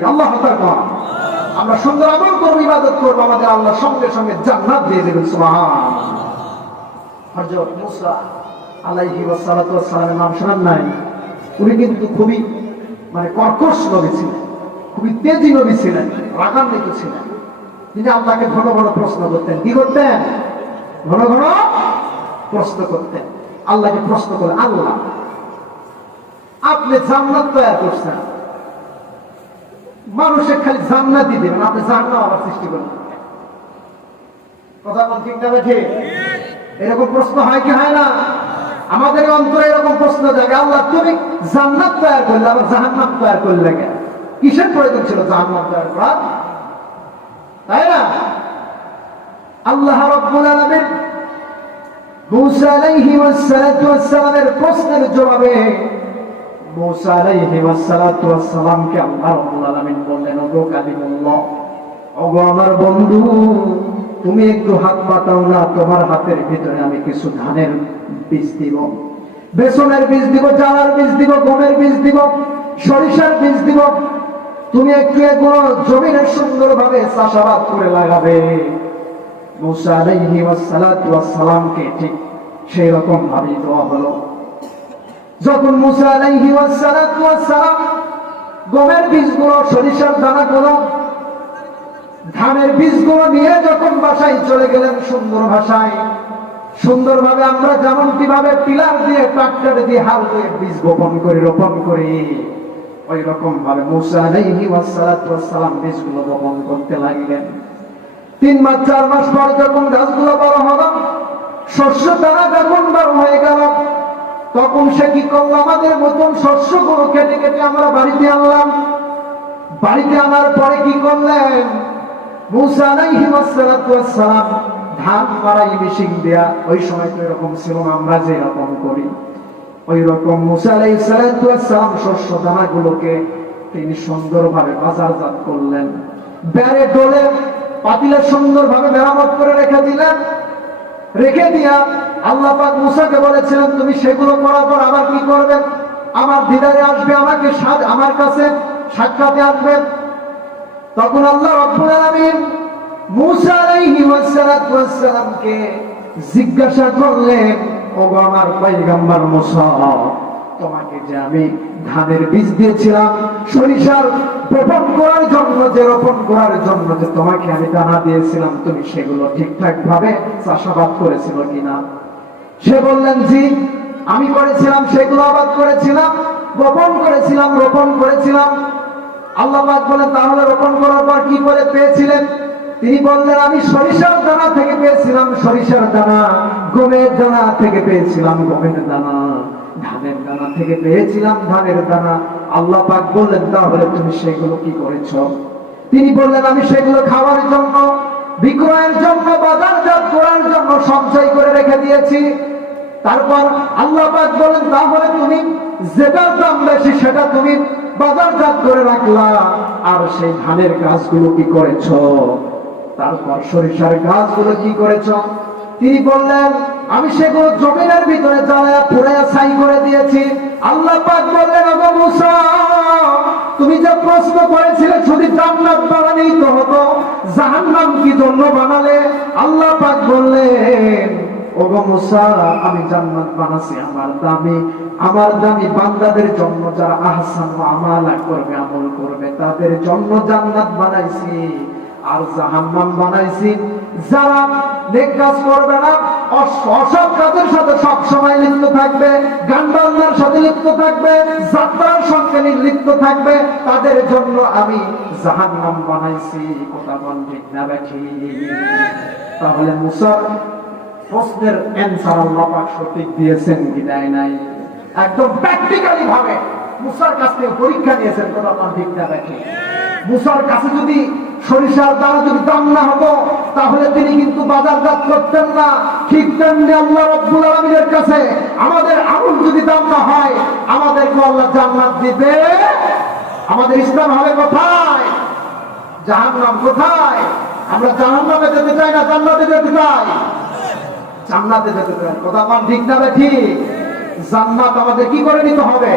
জান্নাতি। আল্লাহ তাআলা আমরা সুন্দর আমল করব, ইবাদত করব, আমাদের আল্লাহ সঙ্গে সঙ্গে জান্নাত দিয়ে দেবেন। সুবহানাল্লাহ। হযরত মুসা আলাইহি ওয়াসাল্লাতু ওয়াসসালামের নাম শোনেন নাই? উনি কিন্তু খুবই কর্কশ নবী ছিলেন, খুবই তেজি নবী ছিলেন, রাগান্বিত ছিলেন। তিনি আল্লাহকে ঘন ঘন প্রশ্ন করতেন। কি করতেন? ঘন ঘন প্রশ্ন করতেন। আল্লাহকে প্রশ্ন করে, আল্লাহ আপনি জান্নাত তৈরি করছেন, মানুষের খালি জান্নাতই দেবেন, আপনি জাহান্নাম আবার সৃষ্টি করেন। কথা কোন ঠিক না ঠিক? এরকম প্রশ্ন হয় কি হয় না? আমাদের অন্তরে এরকম প্রশ্ন জাগে, আল্লাহ তুমি জান্নাত তৈরি করলে আবার জাহান্নাম তৈরি করলে কেন? কিসের প্রয়োজন ছিল জাহান্নাম তৈরি করা? তাই না? আল্লাহ রাব্বুল আলামিন মুসা আলাইহি ওয়াসসালাতু ওয়াসসালামের প্রশ্নের জবাবে মুসা আলাইহি ওয়াসসালাতু ওয়াসসালামকে আল্লাহ রাব্বুল আলামিন বললেন, ওগো কালিমুল্লাহ, ওগো আমার বন্ধু, তুমি একটু হাত পাতাও না, তোমার হাতের ভিতরে আমি কিছু ধানের বীজ দিব, বেসনের বীজ দিব, চালার বীজ দিব, গমের বীজ দিব, সরিষার বীজ দিব, তুমি একটু এগুলো জমিনে সুন্দরভাবে চাষাবাদ করে লাগাবে। মুসা আলাইহি ওয়াসসালাতু ওয়াসসালামকে ঠিক সেই রকম ভাবেই দেওয়া হলো। যখন মুসা আলাইহি ওয়াসসালাতু ওয়াসসালাম গমের বীজগুলো, সরিষার দানাগুলো, ধানের বীজগুলো নিয়ে যখন বাসায় চলে গেলেন, সুন্দর ভাষায় সুন্দরভাবে আমরা যেমন কিভাবে পিলার দিয়ে, ট্রাক্টর দিয়ে, হাল দিয়ে বীজ বপন করে রোপণ করি, ওই রকম ভাবে মুসা আলাইহি ওয়াসসালাতু ওয়াসসালাম বীজগুলো বপন করতে লাগলেন। 3 মাস 4 মাস পর যখন গাছগুলো বড় হলো, শস্য দানা যখন বড় হয়ে গেল, তখন সে কি করলো? আমাদের মতন শস্যগুলো কেটে কেটে আমরা বাড়িতে আনলাম। বাড়িতে আনার পরে কি করলেন? মুসা আলাইহি ওয়াসসালাতু ওয়াসসালাম ধান মাড়াই মেশিন দেয়া, ওই সময় তো এরকম ছিল না আমরা যে এরকম করি, ওই রকম মুসা আলাইহিস সালাতু ওয়াসসালাম শস্য দানাগুলোকে তিনি সুন্দরভাবে বাজারজাত করলেন। বেড়ে ডোলে পাতিলে সুন্দরভাবে মেরামত করে রেখে দিলেন। রেখে দিয়া আল্লাহ পাক মুসাকে বলেছিলেন, তুমি সেগুলো করার পর আবার কি করবেন? আমার দিদারে আসবে, আমাকে আমার কাছে সাক্ষাতে আসবে। তখন আল্লাহ রাব্বুল আলামিন মুসা আলাইহি ওয়াসসালাতু ওয়াসসালামকে জিজ্ঞাসা করলেন, ওগো আমার পয়গম্বর মুসা, তোমাকে যে আমি ধানের বীজ দিয়েছিলাম, সরিষার বপন করার জন্য, যে রোপণ করার জন্য যে তোমাকে আমি দানা দিয়েছিলাম, তুমি সেগুলো ঠিকঠাক ভাবে চাষাবাদ করেছিল কিনা? সে বললেন, জি আমি করেছিলাম, সেগুলো আবাদ করেছিলাম, বপন করেছিলাম, রোপণ করেছিলাম। আল্লাহ পাক বলেন, তাহলে রোপণ করার পর কি করে পেয়েছিলেন? তিনি বললেন, আমি সরিষার দানা থেকে পেয়েছিলাম সরিষার দানা, গমের দানা থেকে পেয়েছিলাম গমের দানা, ধানের দানা থেকে পেয়েছিলাম ধানের দানা। আল্লাহ পাক বললেন, তাহলে তুমি সেগুলো কি করেছো? তিনি বললেন, আমি সেগুলো খাওয়ার জন্য, বিক্রয়ের জন্য, বাজারজাত করার জন্য সঞ্চয় করে রেখে দিয়েছি। তারপর আল্লাহ পাক বলেন, তাহলে তুমি যেটার দাম বেশি সেটা তুমি বাজারজাত করে রাখলা, আর সেই ধানের গাছগুলো কি করেছো? তারপর সরিষার গাছগুলো কি করেছো? তিনি বললেন, আমি সেগুলো জমিনের ভিতরে জ্বালায়া পুড়াইয়া ছাই করে দিয়েছি। আল্লাহ পাক বললেন, ওগো মুসা, তুমি যে প্রশ্ন করেছিলে শুধু জান্নাত বানালেই তো হতো, জাহান্নাম কি জন্য বানালে? আল্লাহ পাক বললেন, ওগো মুসা, আমি জান্নাত বানাচ্ছি আমার দামি বান্দাদের জন্য, যারা আহসান আমালা করবে, আমল করবে, তাদের জন্য জান্নাত বানাইছি। আর জাহান্নাম বানাইছি যারা নেক কাজ করবে না, অসৎ কাজের সাথে সব সময় লিপ্ত থাকবে, গান বাজনার সাথে লিপ্ত থাকবে, যাত্রার সঙ্গে লিপ্ত থাকবে, তাদের জন্য আমি জাহান্নাম বানাইছি। কথা বল ঠিক না বেঠিক? তাহলে মুসার প্রশ্নের অ্যানসার আল্লাহ পাক সঠিক দিয়েছেন কি দেয় নাই? একদম প্র্যাকটিক্যালি ভাবে মুসার কাছ থেকে পরীক্ষা নিয়েছেন। কথা বল ঠিক না বেঠিক? মুসার কাছে যদি সরিষার দানা যদি দাম না হতো, তাহলে তিনি কিন্তু বাজারজাত করতেন না। ঠিক তেমনি আল্লাহ রাব্বুল আলামিনের কাছে আমাদের আমল যদি দাম না হয়, আমাদেরকে আল্লাহ জান্নাত দিবে। আমাদের ইসলাম হবে কোথায়? জাহান্নাম কোথায়? আমরা জাহান্নামে যেতে চাই না, জান্নাতে যেতে চাই? জান্নাতে যেতে চাই। কথা বল ঠিক না ঠিক? জান্নাত আমাদের কি করে নিতে হবে?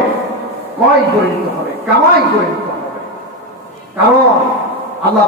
ক্রয় করে নিতে হবে, কামাই করে নিতে হবে। কারণ আল্লাহ